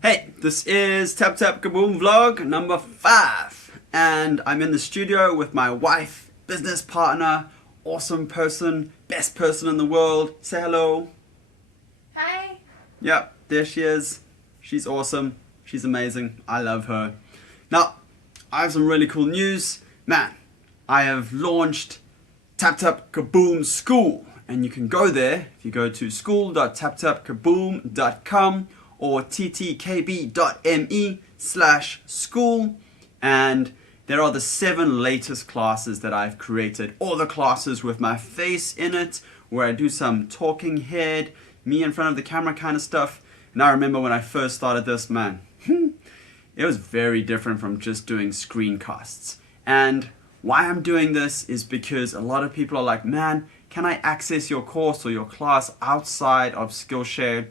Hey, this is TapTapKaboom vlog number 5, and I'm in the studio with my wife, business partner, awesome person, best person in the world. Say hello. Hi. Yep, there she is. She's awesome. She's amazing. I love her. Now, I have some really cool news. Man, I have launched TapTapKaboom School, and you can go there if you go to school.taptapkaboom.com or ttkb.me/school, and there are the 7 latest classes that I've created. All the classes with my face in it, where I do some talking head, me in front of the camera kind of stuff. And I remember when I first started this, man, it was very different from just doing screencasts. And why I'm doing this is because a lot of people are like, man, can I access your course or your class outside of Skillshare,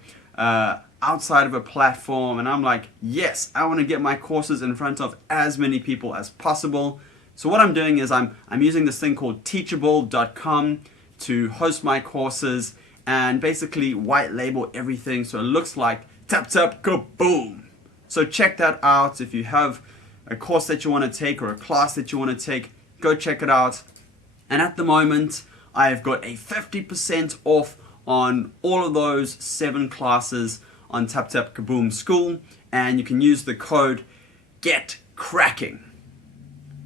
outside of a platform? And I'm like, yes, I want to get my courses in front of as many people as possible. So what I'm doing is I'm using this thing called teachable.com to host my courses and basically white label everything so it looks like TapTapKaboom. So check that out. If you have a course that you want to take or a class that you want to take, go check it out. And at the moment, I've got a 50% off on all of those 7 classes on TapTapKaboom School, and you can use the code GETCRACKING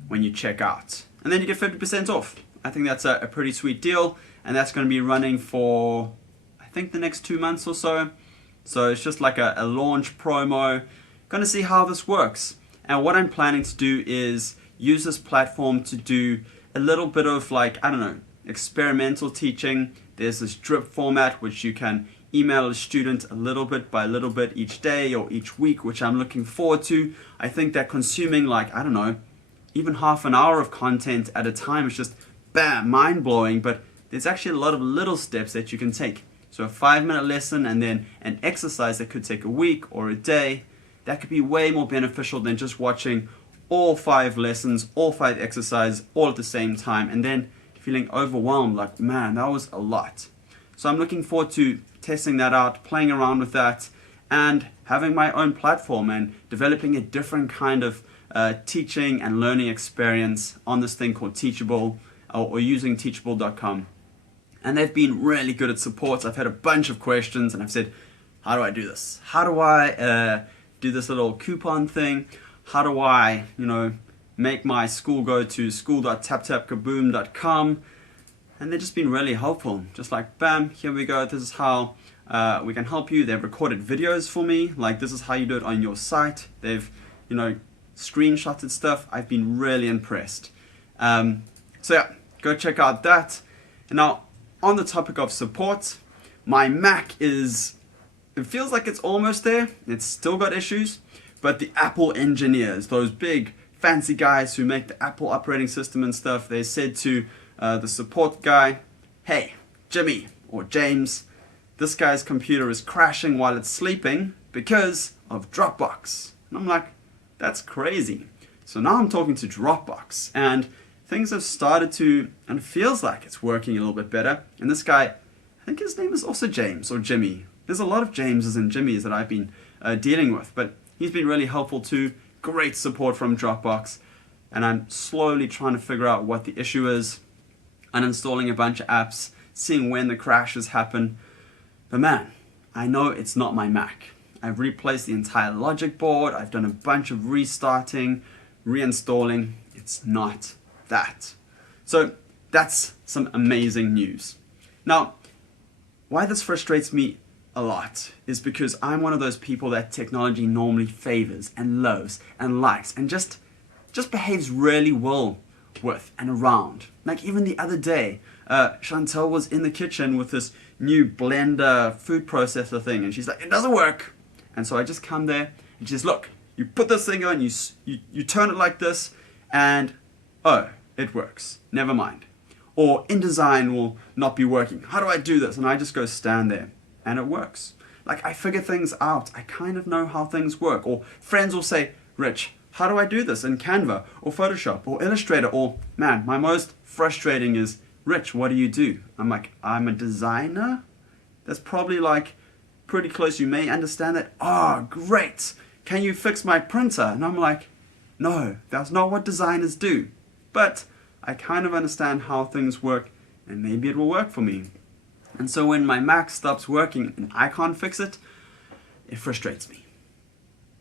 when you check out. And then you get 50% off. I think that's a pretty sweet deal, and that's going to be running for, I think, the next 2 months or so. So it's just like a launch promo. Going to see how this works. And what I'm planning to do is use this platform to do a little bit of, like, I don't know, experimental teaching. There's this drip format which you can email a student a little bit by little bit each day or each week, which I'm looking forward to. I think that consuming, like, I don't know, even half an hour of content at a time is just bam, mind-blowing, but there's actually a lot of little steps that you can take. So a 5-minute lesson and then an exercise that could take a week or a day, that could be way more beneficial than just watching all 5 lessons, all 5 exercises all at the same time and then feeling overwhelmed, like, man, that was a lot. So I'm looking forward to testing that out, playing around with that, and having my own platform and developing a different kind of teaching and learning experience on this thing called Teachable, or using teachable.com. And they've been really good at support. I've had a bunch of questions and I've said, how do I do this? How do I do this little coupon thing? How do I, make my school go to school.taptapkaboom.com? And they've just been really helpful. Just like, bam, here we go. This is how we can help you. They've recorded videos for me. Like, this is how you do it on your site. They've, screenshotted stuff. I've been really impressed. So yeah, go check out that. And now, on the topic of support, my Mac it feels like it's almost there. It's still got issues. But the Apple engineers, those big fancy guys who make the Apple operating system and stuff, they said to the support guy, hey, Jimmy or James, this guy's computer is crashing while it's sleeping because of Dropbox. And I'm like, that's crazy. So now I'm talking to Dropbox and things have started to, and it feels like it's working a little bit better. And this guy, I think his name is also James or Jimmy. There's a lot of Jameses and Jimmys that I've been dealing with, but he's been really helpful too. Great support from Dropbox. And I'm slowly trying to figure out what the issue is, uninstalling a bunch of apps, seeing when the crashes happen. But man, I know it's not my Mac. I've replaced the entire logic board. I've done a bunch of restarting, reinstalling. It's not that. So that's some amazing news. Now, why this frustrates me a lot is because I'm one of those people that technology normally favors and loves and likes and just behaves really well with and around. Like even the other day, Chantel was in the kitchen with this new blender food processor thing and she's like, it doesn't work. And so I just come there and she says, look, you put this thing on, you turn it like this and, oh, it works. Never mind. Or InDesign will not be working. How do I do this? And I just go stand there and it works. Like I figure things out. I kind of know how things work. Or friends will say, Rich, how do I do this in Canva or Photoshop or Illustrator? Or man, my most frustrating is, Rich, what do you do? I'm like, I'm a designer. That's probably like pretty close, you may understand that. Oh, great. Can you fix my printer? And I'm like, no, that's not what designers do. But I kind of understand how things work, and maybe it will work for me. And so when my Mac stops working and I can't fix it, it frustrates me.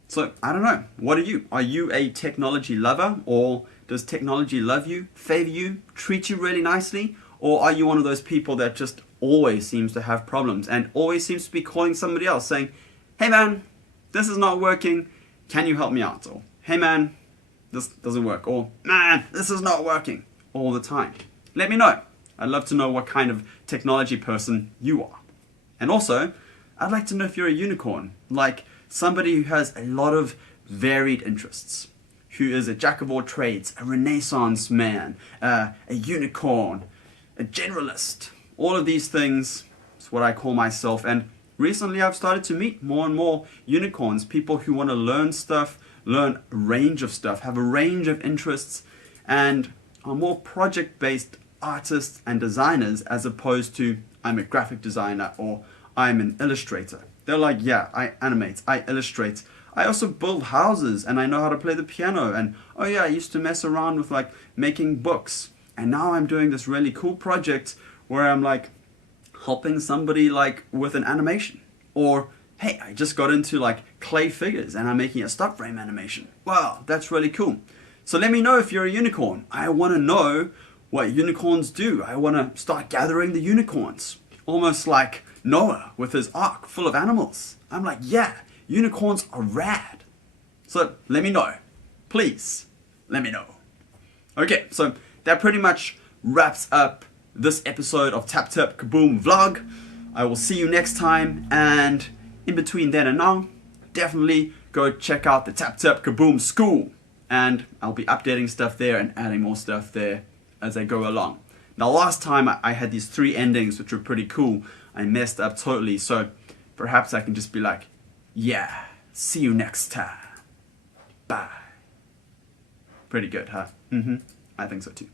So I don't know, what are you? Are you a technology lover, or does technology love you, favor you, treat you really nicely? Or are you one of those people that just always seems to have problems and always seems to be calling somebody else saying, hey man, this is not working, can you help me out? Or hey man, this doesn't work. Or man, this is not working, all the time. Let me know. I'd love to know what kind of technology person you are. And also, I'd like to know if you're a unicorn, like somebody who has a lot of varied interests, who is a jack of all trades, a renaissance man, a unicorn, a generalist. All of these things is what I call myself. And recently I've started to meet more and more unicorns, people who want to learn stuff, learn a range of stuff, have a range of interests, and are more project-based artists and designers, as opposed to I'm a graphic designer or I'm an illustrator. They're like, yeah, I animate, I illustrate, I also build houses, and I know how to play the piano, and oh yeah, I used to mess around with like making books, and now I'm doing this really cool project where I'm like helping somebody like with an animation. Or hey, I just got into like clay figures and I'm making a stop frame animation. Wow, that's really cool. So let me know if you're a unicorn. I want to know what unicorns do. I want to start gathering the unicorns. Almost like Noah with his ark full of animals. I'm like, yeah, unicorns are rad. So let me know. Please, let me know. Okay, so that pretty much wraps up this episode of TapTapKaboom vlog. I will see you next time, and in between then and now, definitely go check out the TapTapKaboom school, and I'll be updating stuff there and adding more stuff there as I go along. Now last time I had these 3 endings which were pretty cool. I messed up totally, so perhaps I can just be like, yeah, see you next time. Bye. Pretty good, huh? I think so too.